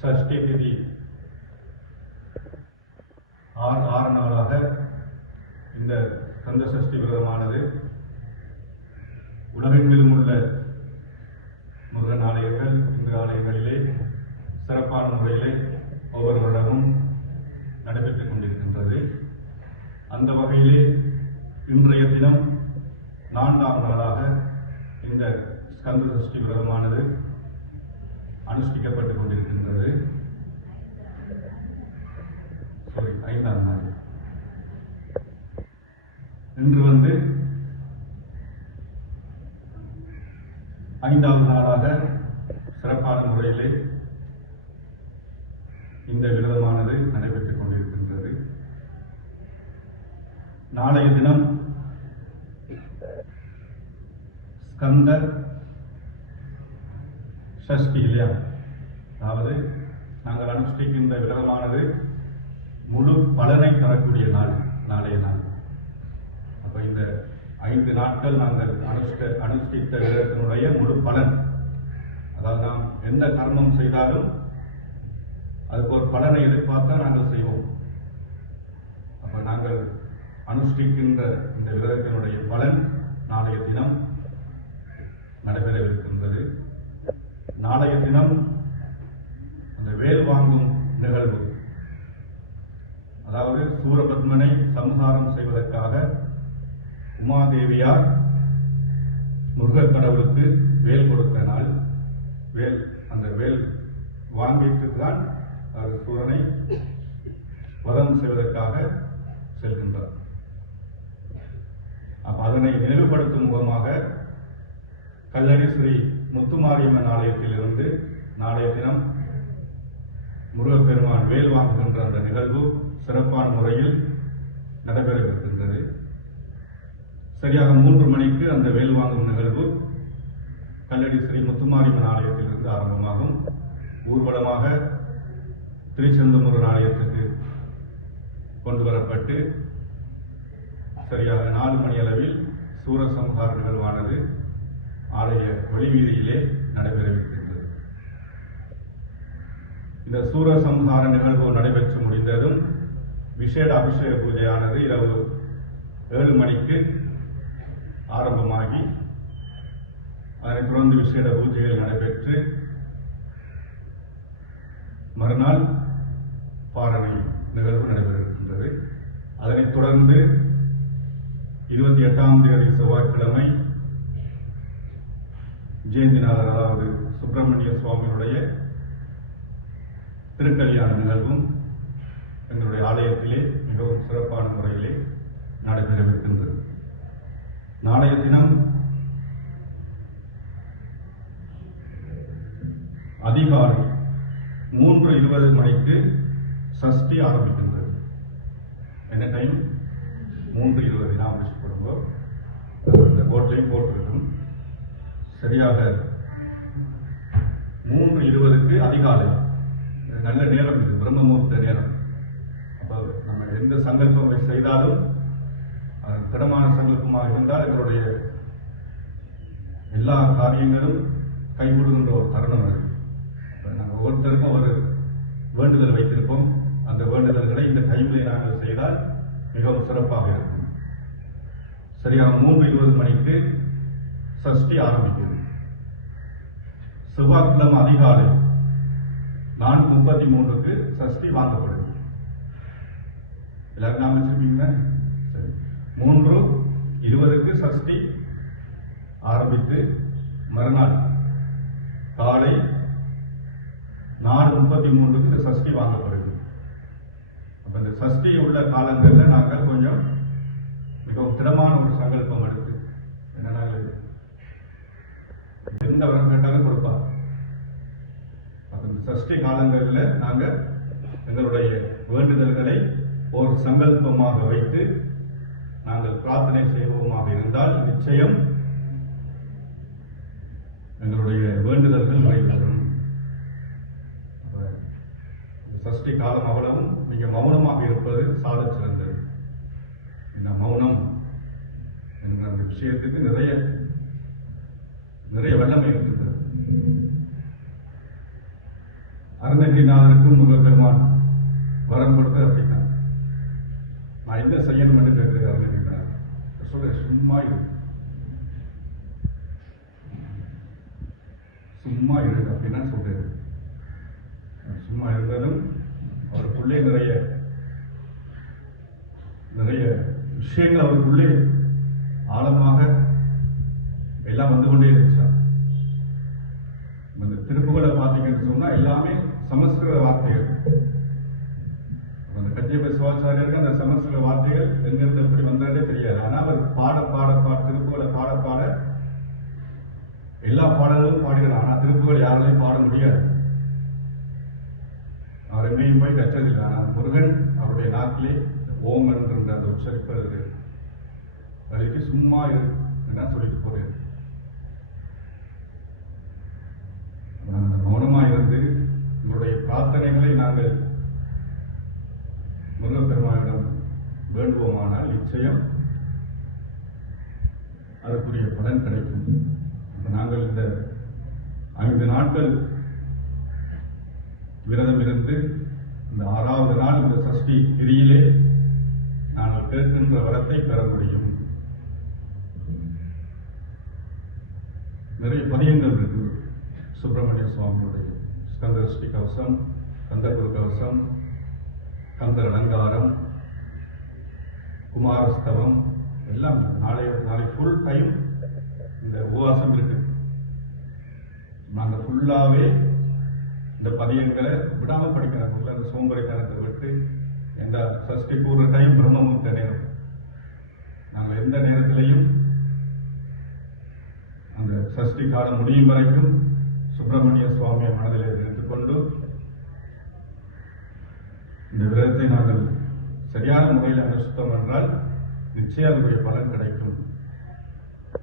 சஷ்டி திதி 6 நாளாக இந்த கந்த சஷ்டி விரதமானது உலகெங்கிலும் உள்ள முருகன் ஆலயங்கள், இந்து ஆலயங்களிலே சிறப்பான முறையிலே ஒவ்வொரு வருடமும் நடைபெற்றுக் கொண்டிருக்கின்றது. அந்த வகையிலே இன்றைய தினம் 4ஆம் நாளாக இந்த ஸ்கந்த சஷ்டி விரதமானது அனுஷ்டிக்கப்பட்டுக் கொண்டிருக்கின்றது. 5ஆம் நாள். இன்று 5ஆம் நாளாக சிறப்பான முறையிலே இந்த விரதமானது நடைபெற்றுக் கொண்டிருக்கின்றது. நாளைய தினம் ஸ்கந்த சஷ்டி இல்லையா? அதாவது நாங்கள் அனுஷ்டிக்கின்ற விரதமானது முழு பலனை தரக்கூடிய நாள் நாளைய நாள். அப்ப இந்த 5 நாட்கள் நாங்கள் அனுஷ்டித்த விரதத்தினுடைய முழு பலன், அதாவது நாம் எந்த கர்மம் செய்தாலும் அதுக்கு ஒரு பலனை எதிர்பார்த்தா நாங்கள் செய்வோம். அப்ப நாங்கள் அனுஷ்டிக்கின்ற இந்த விரதத்தினுடைய பலன் நாளைய தினம் நடைபெறவிருக்கின்றது. நாளைய தினம் அந்த வேல் வாங்கும் நிகழ்வு, அதாவது சூரபத்மனை சம்ஹாரம் செய்வதற்காக உமாதேவியார் முருகக் கடவுளுக்கு வேல் கொடுத்த நாள். அந்த வேல் வாங்கிட்டு தான் அவர் சூரனை வதம் செய்வதற்காக செல்கின்றார். அதனை நினைவுபடுத்தும் முகமாக கல்லடி ஸ்ரீ முத்துமாரியம்மன் ஆலயத்திலிருந்து நாளைய தினம் முருகப்பெருமான் வேல் வாங்குகின்ற அந்த நிகழ்வு சிறப்பான முறையில் நடைபெறவிருக்கின்றது. சரியாக 3 மணிக்கு அந்த வேல் வாங்கும் நிகழ்வு கல்லடி ஸ்ரீ முத்துமாரியம்மன் ஆலயத்திலிருந்து ஆரம்பமாகும். ஊர்வலமாக திருச்செந்தூர் ஆலயத்துக்கு கொண்டு வரப்பட்டு சரியாக 4 மணி அளவில் சூரசம்ஹார நிகழ்வானது ஆலய வெளிவீதியிலே நடைபெறவிருக்கின்றது. இந்த சூரசம்ஹார நிகழ்வு நடைபெற்று முடிந்ததும் விசேட அபிஷேக பூஜையானது இரவு 7 மணிக்கு ஆரம்பமாகி அதனைத் தொடர்ந்து விசேட பூஜைகள் நடைபெற்று மறுநாள் பாரணை நிகழ்வு நடைபெறுகின்றது. அதனைத் தொடர்ந்து 28ஆம் தேதி செவ்வாய்க்கிழமை ஜெயந்திநாதர், அதாவது சுப்பிரமணிய சுவாமியுடைய திருக்கல்யாண நிகழ்வும் எங்களுடைய ஆலயத்திலே மிகவும் சிறப்பான முறையிலே நடைபெறவிருக்கின்றது. நாளைய தினம் அதிகாலை 3:20 மணிக்கு சஷ்டி ஆரம்பிக்கின்றது. என்ன டைம்? 3:20. நாம் போடுவோம், இந்த போர்ட்லையும் போட்டிருக்கோம். சரியாக 3:20க்கு அதிகாலை. நல்ல நேரம், இது பிரம்ம முகூர்த்த நேரம். அப்போ நம்ம எந்த சங்கல்பங்களை செய்தாலும் அது திடமான சங்கல்பமாக இருந்தால் எங்களுடைய எல்லா காரியங்களும் கைகூடுகின்ற ஒரு தருணம் அது. நாங்கள் ஒவ்வொருத்தருக்கும் ஒரு வேண்டுதல் வைத்திருப்போம். அந்த வேண்டுதல்களை இந்த டைமிலே நாங்கள் செய்தால் மிகவும் சிறப்பாக இருக்கும். சரியாக 3:20 மணிக்கு சஷ்டி ஆரம்பிக்கிறது. செவ்வாய்க்கிழமை அதிகாலை 4:33க்கு சஷ்டி வாங்கப்படுது. எல்லாரும் நாம வச்சிருப்பீங்க. சரி, 3:20க்கு சஷ்டி ஆரம்பித்து மறுநாள் காலை 4:33க்கு சஷ்டி வாங்கப்படுது. அப்ப இந்த சஷ்டி உள்ள காலங்களில் நாங்கள் கொஞ்சம் மிகவும் திடமான ஒரு சங்கல்பம் எடுத்து, என்னன்னா எந்த வரம் கேட்டாலும் கொடுப்பார். இந்த சஷ்டி காலங்களில் நாங்கள் எங்களுடைய வேண்டுதல்களை ஒரு சங்கல்பமாக வைத்து நாங்கள் பிரார்த்தனை செய்வோமாக இருந்தால் நிச்சயம் எங்களுடைய வேண்டுதல்கள் நிறைவேறும். சஷ்டி காலம் அவ்வளவும் நீங்க மௌனமாக இருப்பது சாத சிறந்தது. இந்த மௌனம் என்ற அந்த விஷயத்துக்கு நிறைய வல்லமை இருக்கின்றது. அருணகிரிநாதருக்கும் முருகப்பெருமான் வரம் கொடுத்து அப்படித்தான். நான் என்ன செய்யணும் என்று கேட்கிறது அருணகிரிநாதர் சொல்ற, சும்மா இரு, சும்மா இரு அப்படின்னா சொல்றது. சும்மா இருந்ததும் அவருக்குள்ளே நிறைய நிறைய விஷயங்கள் அவருக்குள்ளே ஆழமாக எல்லாம் வந்து கொண்டே இருந்துச்சா. இந்த திருப்புகளை பார்த்தீங்கன்னு சொன்னா எல்லாமே சமஸ்கிருத வார்த்தைகள். அந்த கச்சியப்ப சிவாச்சாரியருக்கு அந்த சமஸ்கிருத வார்த்தைகள் எங்கிருந்து எப்படி வந்ததே தெரியாது. ஆனா அவர் பாட திருப்புகளை பாட எல்லா பாடல்களும் பாடுகிறார். ஆனா திருப்புகள் யாராலையும் பாட முடியாது. அவர் எங்கேயும் போய் கற்றதில்லை. ஆனால் முருகன் அவருடைய நாட்டிலே ஓம் என்ற அந்த உச்சரிப்பது அதுக்கு சும்மா என்ன சொல்லிட்டு போறேன். மௌனமா இருந்து உங்களுடைய பிரார்த்தனைகளை நாங்கள் முருகப்பெருமானிடம் வேண்டுவோமானால் நிச்சயம் அதற்குரிய பலன் கிடைக்கும். நாங்கள் இந்த 5 நாட்கள் விரதம் இருந்து இந்த 6வது நாள் இந்த சஷ்டி திதியிலே நாங்கள் கேட்கின்ற வரத்தை பெற முடியும். நிறைய பதியங்கள் இருக்கு. சுப்பிரமணிய சுவாமியுடைய ஸ்கந்தஷ்டி கவசம், கந்தகுரு கவசம், கந்தர் அலங்காரம், குமாரஸ்தவம் எல்லாம் நாளை ஃபுல் டைம் இந்த உபவாசம் இருக்கு. நாங்கள் ஃபுல்லாவே இந்த பதியங்களை விடாம படிக்கிறாங்க. அந்த சோம்பரித்தனத்தை விட்டு எந்த சஷ்டி பூர்வ டைம் பிரம்மமுகூர்த்த நேரம். நாங்கள் எந்த நேரத்திலையும் அந்த சஷ்டி காலம் முடியும் வரைக்கும் சுப்பிரமணிய சுவாமியை மனதில் எடுத்துக்கொண்டு இந்த விரதத்தை நாங்கள் சரியான முறையில் அனுஷ்டித்தோம் என்றால் நிச்சயம் அதனுடைய பலன் கிடைக்கும்.